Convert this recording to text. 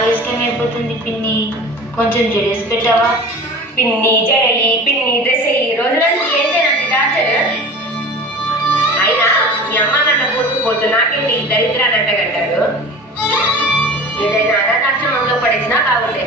ఆలస్యం అయిపోతుంది పిన్ని, కొంచెం జడేసి పెట్టావా? పిన్ని జడయి పిన్ని డ్రెస్ అయ్యి రోజులన్నీ ఏంటేనండి టార్చర్. అయినా మీ అమ్మ నన్ను పోతూ నాకేంటి దరిద్రాన్ని అంటగంటారు. ఏదైనా అనాథాశ్రమంలో పడేసినా బాగుండే.